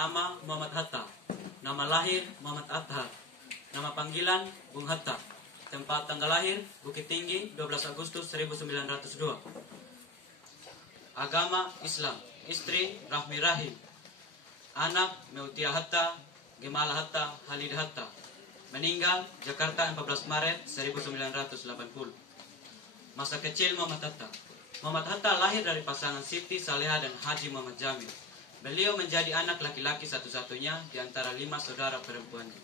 Nama Muhammad Hatta. Nama lahir Muhammad Athar. Nama panggilan Bung Hatta. Tempat tanggal lahir Bukit Tinggi 12 Agustus 1902. Agama Islam. Istri Rahmi Rahim. Anak Meutia Hatta, Gemala Hatta, Halid Hatta. Meninggal Jakarta 14 Maret 1980. Masa kecil Muhammad Hatta. Muhammad Hatta lahir dari pasangan Siti Saleha dan Haji Muhammad Jamil. Beliau menjadi anak laki-laki satu-satunya di antara 5 saudara perempuannya.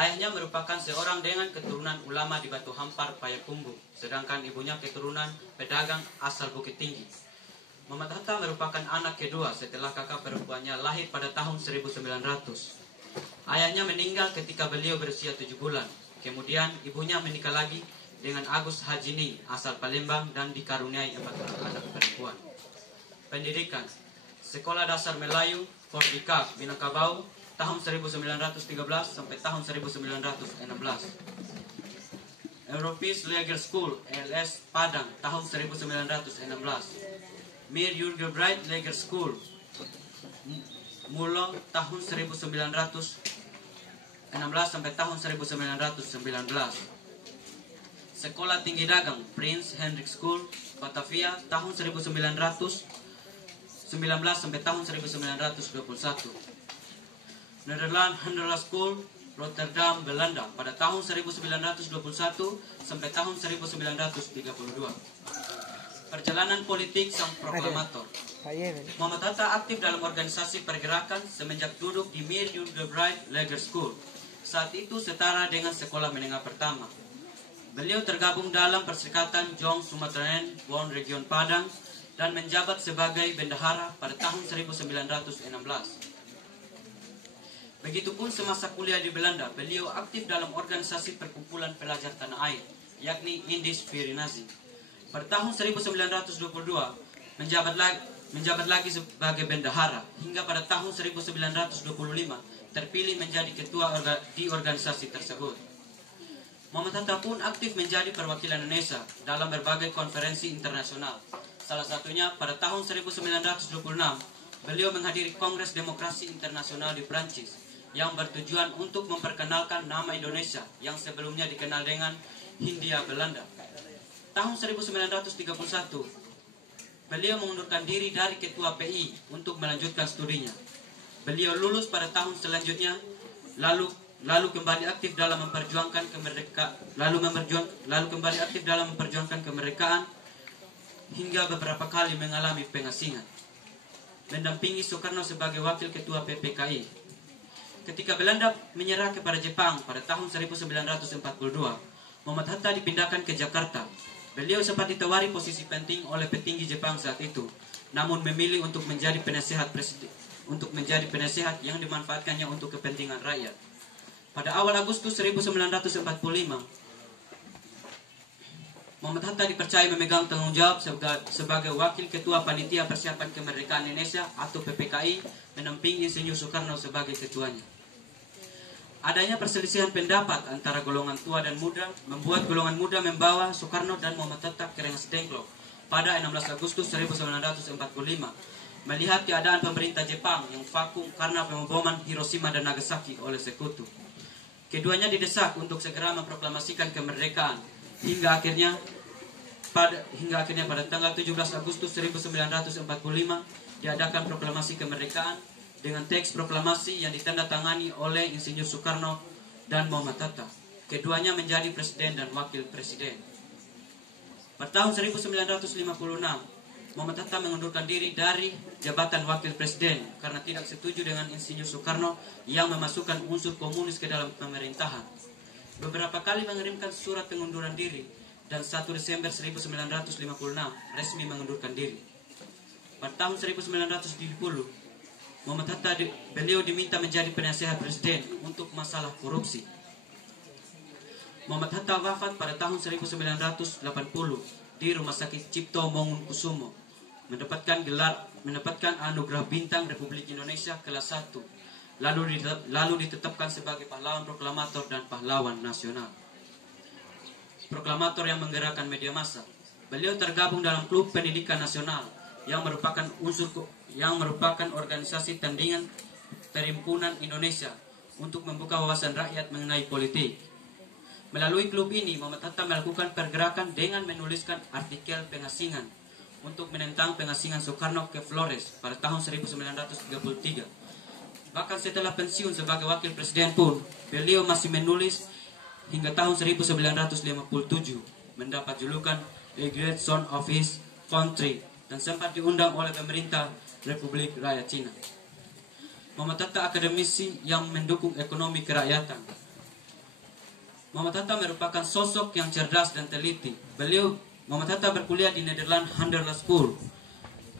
Ayahnya merupakan seorang dengan keturunan ulama di Batu Hampar, Payakumbuh, sedangkan ibunya keturunan pedagang asal Bukit Tinggi. Muhammad Hatta merupakan anak kedua setelah kakak perempuannya lahir pada tahun 1900. Ayahnya meninggal ketika beliau berusia 7 bulan. Kemudian ibunya menikah lagi dengan Agus Hajini asal Palembang dan dikaruniai 4 anak perempuan. Pendidikan. Sekolah Dasar Melayu Fort Ikak Minangkabau tahun 1913 sampai tahun 1916. Europis Leger School LS Padang tahun 1916. Mir Jurgenbright Leger School Mulong tahun 1916 sampai tahun 1919. Sekolah Tinggi Dagang Prince Hendrik School Batavia tahun 1919 sampai tahun 1921. Nederland Handel School Rotterdam Belanda pada tahun 1921 sampai tahun 1932. Perjalanan politik sang proklamator. Muhammad Hatta aktif dalam organisasi pergerakan semenjak duduk di Mir Jurgenbright Leger School. Saat itu setara dengan sekolah menengah pertama. Beliau tergabung dalam Perserikatan Jong Sumateranen Bon Region Padang dan menjabat sebagai bendahara pada tahun 1916. Begitupun semasa kuliah di Belanda, beliau aktif dalam organisasi perkumpulan pelajar tanah air, yakni Indis Virinazi. Pada tahun 1922, menjabat lagi sebagai bendahara, hingga pada tahun 1925 terpilih menjadi ketua di organisasi tersebut. Muhammad Hatta pun aktif menjadi perwakilan Indonesia dalam berbagai konferensi internasional. Salah satunya pada tahun 1926, beliau menghadiri Kongres Demokrasi Internasional di Prancis yang bertujuan untuk memperkenalkan nama Indonesia yang sebelumnya dikenal dengan Hindia Belanda. Tahun 1931, beliau mengundurkan diri dari ketua PI untuk melanjutkan studinya. Beliau lulus pada tahun selanjutnya, lalu kembali aktif dalam memperjuangkan kemerdekaan hingga beberapa kali mengalami pengasingan. Mendampingi Soekarno sebagai wakil ketua PPKI. Ketika Belanda menyerah kepada Jepang pada tahun 1942, Muhammad Hatta dipindahkan ke Jakarta. Beliau sempat ditawari posisi penting oleh petinggi Jepang saat itu, namun memilih untuk menjadi penasehat presiden, yang dimanfaatkannya untuk kepentingan rakyat. Pada awal Agustus 1945, Muhammad Hatta dipercaya memegang tanggung jawab sebagai wakil ketua panitia persiapan kemerdekaan Indonesia atau PPKI, mendampingi Insinyur Soekarno sebagai ketuanya. Adanya perselisihan pendapat antara golongan tua dan muda membuat golongan muda membawa Soekarno dan Muhammad Hatta ke Rengas Dengklok pada 16 Agustus 1945, melihat keadaan pemerintah Jepang yang vakum karena pemboman Hiroshima dan Nagasaki oleh sekutu. Keduanya didesak untuk segera memproklamasikan kemerdekaan hingga akhirnya pada tanggal 17 Agustus 1945 diadakan proklamasi kemerdekaan dengan teks proklamasi yang ditandatangani oleh Insinyur Soekarno dan Muhammad Hatta. Keduanya menjadi presiden dan wakil presiden. Pada tahun 1956, Muhammad Hatta mengundurkan diri dari jabatan wakil presiden karena tidak setuju dengan Insinyur Soekarno yang memasukkan unsur komunis ke dalam pemerintahan. Beberapa kali mengirimkan surat pengunduran diri dan 1 Desember 1956 resmi mengundurkan diri. Pada tahun 1970, Muhammad Hatta beliau diminta menjadi penasehat presiden untuk masalah korupsi. Muhammad Hatta wafat pada tahun 1980 di Rumah Sakit Cipto Mangunkusumo, mendapatkan anugerah Bintang Republik Indonesia kelas 1, lalu ditetapkan sebagai pahlawan proklamator dan pahlawan nasional. Proklamator yang menggerakkan media massa. Beliau tergabung dalam Klub Pendidikan Nasional yang merupakan organisasi tandingan Perhimpunan Indonesia untuk membuka wawasan rakyat mengenai politik. Melalui klub ini, Muhammad Hatta melakukan pergerakan dengan menuliskan artikel pengasingan untuk menentang pengasingan Soekarno ke Flores pada tahun 1933. Bahkan setelah pensiun sebagai wakil presiden pun, beliau masih menulis hingga tahun 1957, mendapat julukan The Great Son of His Country dan sempat diundang oleh pemerintah Republik Rakyat Cina. Muhammad Hatta akademisi yang mendukung ekonomi kerakyatan. Muhammad Hatta merupakan sosok yang cerdas dan teliti. Muhammad Hatta berkuliah di Netherlands Handelschool School,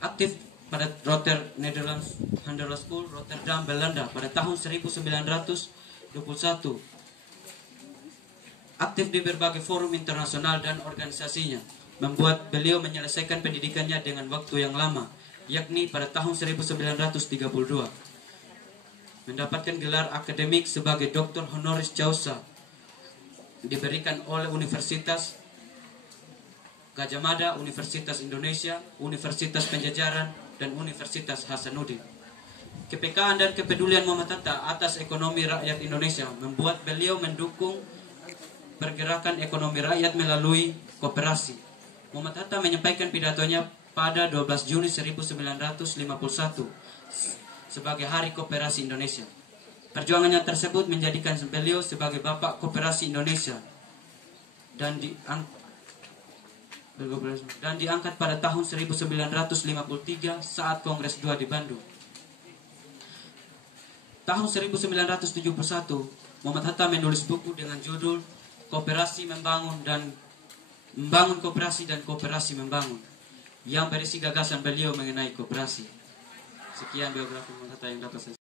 aktif pada Netherlands Handelschool School, Rotterdam, Belanda pada tahun 1921. Aktif di berbagai forum internasional dan organisasinya, membuat beliau menyelesaikan pendidikannya dengan waktu yang lama, yakni pada tahun 1932. Mendapatkan gelar akademik sebagai Doktor Honoris Causa diberikan oleh Universitas Gadjah Mada, Universitas Indonesia, Universitas Penjajaran, dan Universitas Hasanuddin. Kepekaan dan kepedulian Muhammad Hatta atas ekonomi rakyat Indonesia membuat beliau mendukung pergerakan ekonomi rakyat melalui koperasi. Muhammad Hatta menyampaikan pidatonya pada 12 Juni 1951 sebagai Hari Koperasi Indonesia. Perjuangannya tersebut menjadikan beliau sebagai Bapak Koperasi Indonesia dan diangkat pada tahun 1953 saat Kongres II di Bandung. Tahun 1971, Muhammad Hatta menulis buku dengan judul Koperasi Membangun dan Membangun Koperasi dan Koperasi Membangun, yang berisi gagasan beliau mengenai koperasi. Sekian biografi Muhammad Hatta yang dapat saya